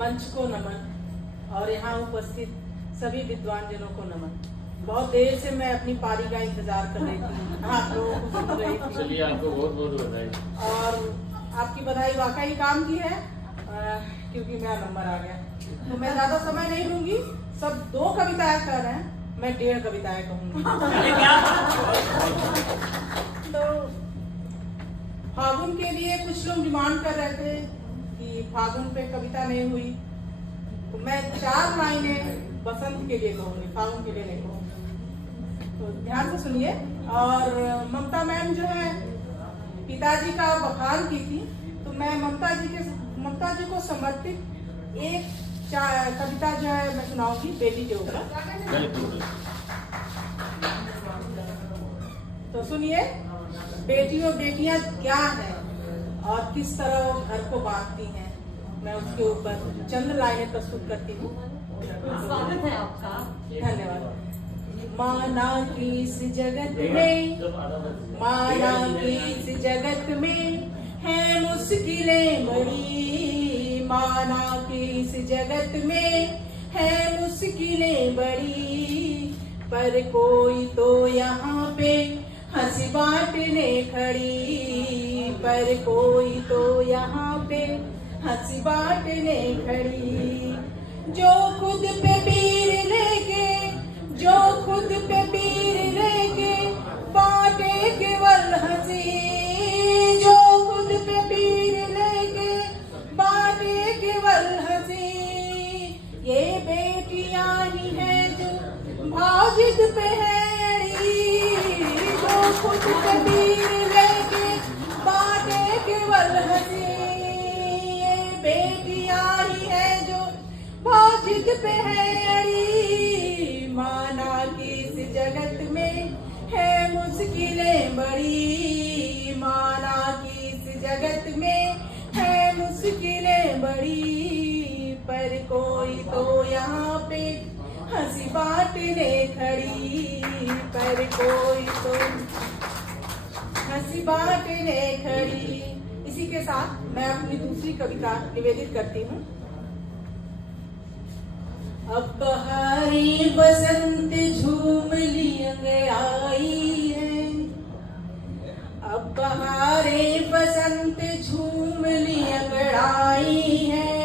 मंच को नमन और यहाँ उपस्थित सभी विद्वान जनों को नमन। बहुत देर से मैं अपनी पारी का इंतजार कर रही थी, आप लोगों को सुन रही थी। चलिए आपको बहुत बहुत बधाई। और आपकी बधाई वाकई काम की है, क्योंकि मेरा नंबर आ गया। तो मैं ज्यादा समय नहीं लूंगी, सब 2 कविताएं कर रहे हैं, मैं 1.5 कविताएं कहूंगी। तो फागुन के लिए कुछ लोग डिमांड कर रहे थे कि फागुन पे कविता नहीं हुई, तो मैं 4 लाइनें बसंत के लिए कहूंगी, फागुन के लिए नहीं कहूंगी। तो ध्यान से सुनिए। और ममता मैम जो है पिताजी का बखान की थी, तो मैं ममता जी को समर्पित एक कविता जो है मैं सुनाऊंगी बेटी के ऊपर। तो सुनिए, बेटियां क्या हैं और किस तरह वो घर को बांधती हैं, मैं उसके ऊपर चंद लाइनें प्रस्तुत करती हूँ। स्वागत है आपका। धन्यवाद। माना की इस जगत में, माना की इस जगत में है मुश्किलें बड़ी, माना की इस जगत में है मुश्किलें बड़ी, पर कोई तो यहाँ पे हंसी बांटने खड़ी, पर कोई तो यहाँ पे हंसी बांटने खड़ी। जो खुद पे पीर लेके, जो खुद पे पीर लेके बांटे केवल हंसी, जो खुद पे पीर लेके बांटे केवल हंसी। ये बेटियां ही हैं जो भाजिद पे है अड़ी, जो खुद पे पीर लेके बांटे केवल हंसी। ये बेटियां ही हैं जो भाजिद पे है अड़ी, माना कि इस जगत में है मुश्किलें बड़ी, माना कि इस जगत में है मुश्किलें बड़ी, पर कोई तो यहाँ पे हंसी बांटने खड़ी, पर कोई तो हंसी बांटने खड़ी। इसी के साथ मैं अपनी दूसरी कविता निवेदित करती हूँ। अब बहारी बसंत झूम ली अंगड़ाई है, अब बहारे बसंत झूम ली अंगड़ाई है,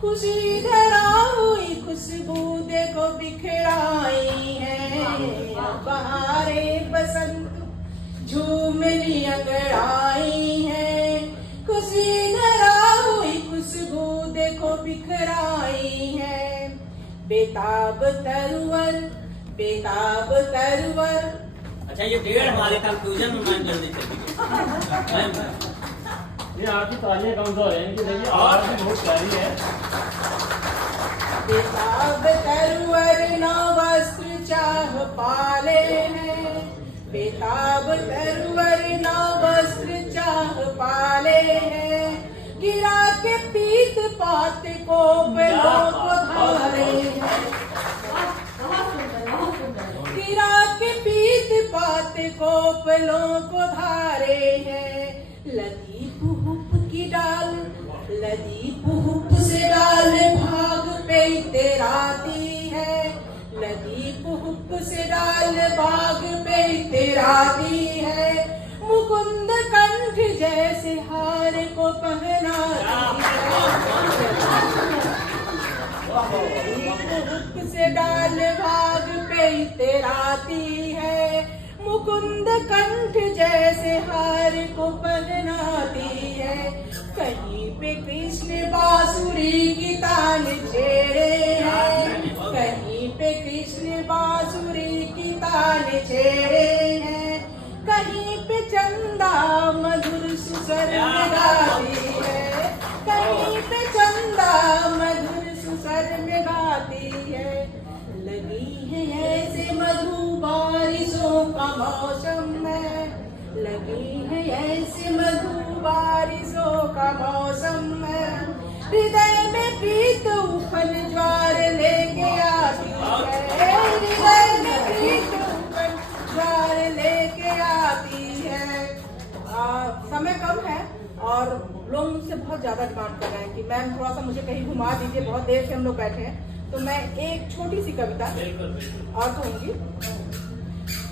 खुशी धरा हुई खुशबू देखो बिखराई है। अब बहारे बसंत झूम ली अंगड़ाई है, खुशी धरा हुई खुशबू देखो बिखराई है। बेताब तरवर, बेताब तरवर। अच्छा, ये 1.5 हमारे कंक्लूजन में मैम जल्दी चलिए। ये आपकी तालियां कम तो है इनकी, देखिए आवाज भी बहुत प्यारी है। बेताब तरवर न वस्त्र चाह पाले हैं, बेताब तरवर न वस्त्र चाह पाले हैं, गिरा के पीत पात को पेलों को धारे हैं, गिरा के पीत पात को पेलों को धारे हैं। लदी पुहुप की डाल, लदी पुहुप से डाल भाग पे तेराती है, लदी पुहुप से डाल भाग पे तेराती है। मुकुंद कंठ जैसे हार को पहनाती है, से डाल भाग पे तेराती है। मुकुंद कंठ जैसे हार को पहनाती है। कहीं पे कृष्ण बांसुरी की तान छेड़े हैं, कहीं पे कृष्ण बांसुरी की तान छेड़े हैं, कहीं पे चंदा मधुर सुसर में गाती है, कहीं पे चंदा मधुर सुसर में गाती है। लगी है ऐसे मधु बारिशों का मौसम है, लगी है ऐसे मधु बारिशों का मौसम है। हृदय में प्रीत उफल ज्वार लेके आती है, हृदय में प्रीत उफल ज्वार लेके आती है। समय कम है और लोग मुझसे बहुत ज़्यादा डिमांड कर रहे हैं कि मैम थोड़ा सा मुझे कहीं घुमा दीजिए, बहुत देर से हम लोग बैठे हैं। तो मैं एक छोटी सी कविता और कहूँगी।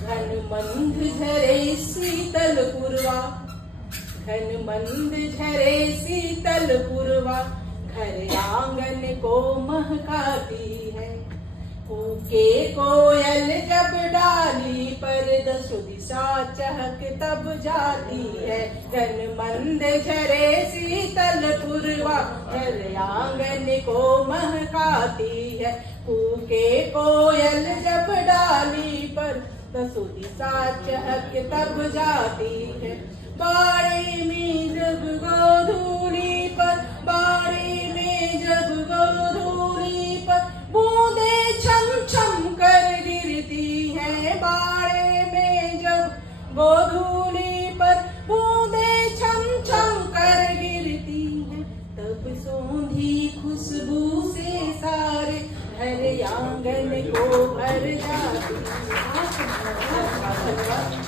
घन मंद झरे शीतल पूर्वा, घन मंद झरे शीतल पूर्वा, घर आंगन को महकाती है। कूके कोयल जब डाली पर दसो दिशा चहक तब जाती है। घन मंद झरे शीतल पूर्वा, घर आंगन को महकाती है। कूके कोयल जब डाली पर दसो दिशा चहक तब जाती है। बाड़ी में जब गोधूली पर, बाड़ी में जब गोधूली पर बूंदे छम छम कर गिरती है। बाड़े में जब गोधूली पर बूंदे छम छम कर गिरती है, तब सौंधी खुशबू से सारे घर आंगन को भर जाती है।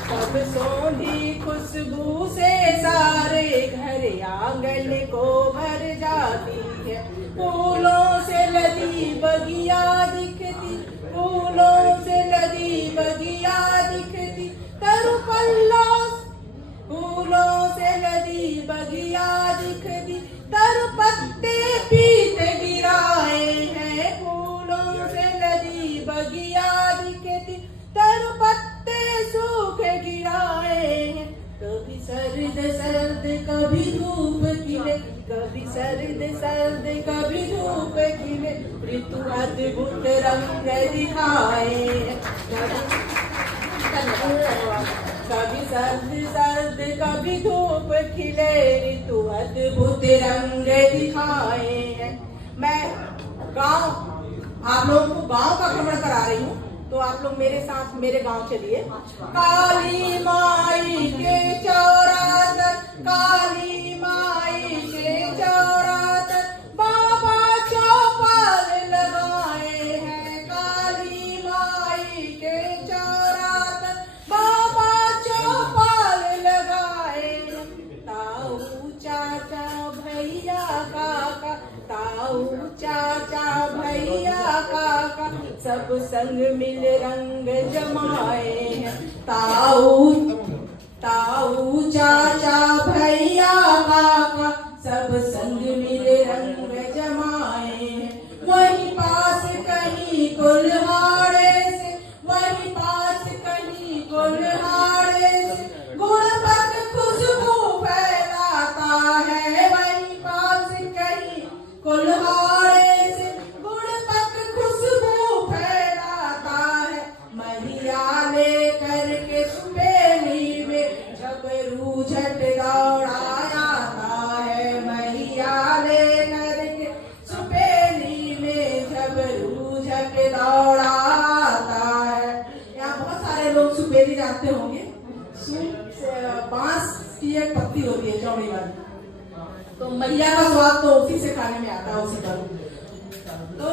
तब सौंधी खुशबू से सारे घर आंगन को भर जाती है। फूलों से लदी बगिया दिखती, फूलों से लदी बगिया दिखती, तरु पल्ला फूलों से लदी बगिया दिखती, तरु पत्ते पीते गिराए हैं। फूलों से लदी बगिया दिखती, तरु पत्ते सूखे गिराए हैं। कभी सर्द सर्द कभी धूप खिले, कभी सर्द सर्द कभी धूप खिले, ऋतु अद्भुत रंग दिखाए हैं। कभी सर्द सर्द कभी धूप खिले, ऋतु अद्भुत रंग दिखाए हैं। मैं गांव, आप लोगों को गांव का भ्रमण करा रही हूँ, तो आप लोग मेरे साथ मेरे गांव चलिए। काली माई के चौरातर, काली माई के चौरातर, बाबा चौपाल लगाए हैं। काली माई के चौरातर, बाबा चौपाल लगाए हैं। ताऊ चाचा भैया काका, ताऊ चाचा भैया काका, सब संग मिल रंग जमाए हैं। ताऊ ताऊ चाचा भैया काका, सब संग मिल रंग जमाए हैं। वहीं पास कहीं कुल्हाड़े से, वहीं पास कहीं कुल्हाड़े से, गुड़पक खुशबू फैलाता है। वहीं पास कहीं कुल्हाड़े से गुड़पक खुशबू फैलाता है। मैया लेकर के सुपेली में झबरू झट दौड़ाया है। मैया लेकर के सुपेली में झबरू झट दौड़ाता है। यहाँ बहुत सारे लोग सुपेली जानते होंगे। बांस की एक पत्ती होती है चौड़ी वाली, तो मैया का स्वाद तो उसी से खाने में आता है, उसी पर। तो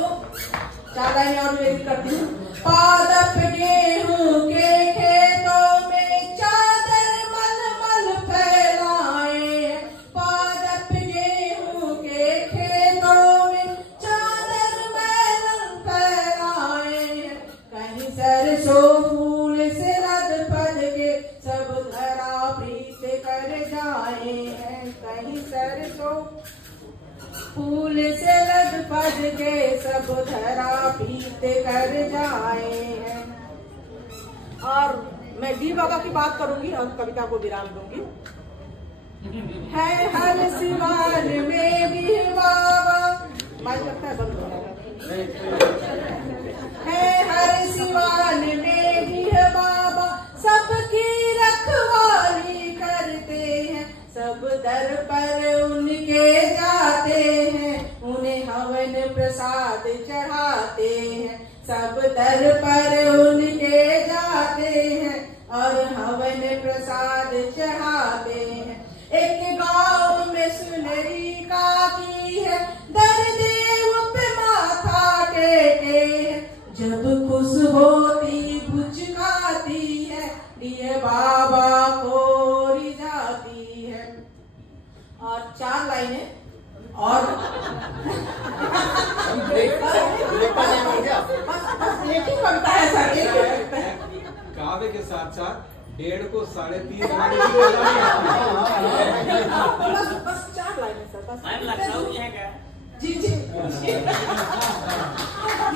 चार लाइनें और मैं करती हूँ। पादप गेहूं के खेतों में चादर मलमल फैलाए। पादप गेहूं के खेतों में चादर मलमल फैलाए। कहीं सरसों फूल से लद पद के सब धरा प्रीत कर जाए हैं। कहीं सरसों फूल से लद पद के सब धरा पीत कर जाए हैं। और मैं डी बाबा की बात करूंगी और कविता को विराम दूंगी। है हर सिवान में भी बाबा, माइक लगता है बंद हो जाएगा। है हर सिवान में भी बाबा, सबकी रखवाली करते हैं। सब दर पर उनके जाते हैं, उन्हें हवन प्रसाद चढ़ाते हैं। सब दर पर उनके जाते हैं और हवन प्रसाद चढ़ाते हैं। एक गांव में सुनरी काकी है, दर देव पे माथा टेके है। जब खुश होती पुचकाती है, दिए बाबा को रिझाती है। और चार लाइनें दिखावे के साथ साथ 1.5 को 3.5 बनाने की कला भी आती है। बस बस 4 लाइनें सर बस। मैम लखनऊ की है क्या? जी जी।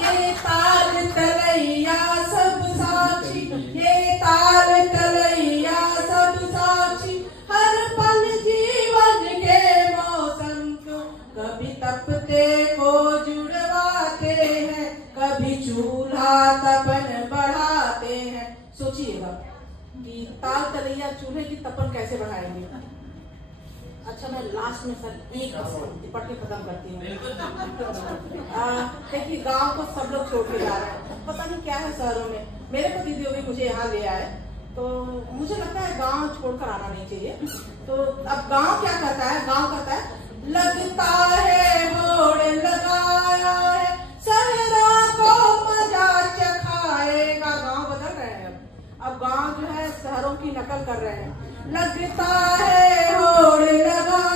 ये ताल तलैया सब साक्षी, ये ताल तलैया सब साक्षी, हर पल जीवन के मौसम को कभी तपते को जुड़वाते हैं, कभी चूल्हा तपन बढ़ाते हैं। सोचिएगा कि ताल तलैया चूल्हे की तपन कैसे बढ़ाएंगे। अच्छा मैं लास्ट में सर एक पढ़ के खत्म करती हूँ। देखिए गांव को सब लोग छोड़ के जा रहे हैं, पता नहीं क्या है शहरों में। मेरे पति देव भी मुझे यहाँ ले आए, तो मुझे लगता है गांव छोड़कर आना नहीं चाहिए। तो अब गांव क्या करता है, गांव कहता है लगता है मोड़ लगाया है, शहरों को मजा चखाएगा। गांव बदल रहे हैं अब गांव जो है शहरों की नकल कर रहे हैं। लगता है होड़ लगा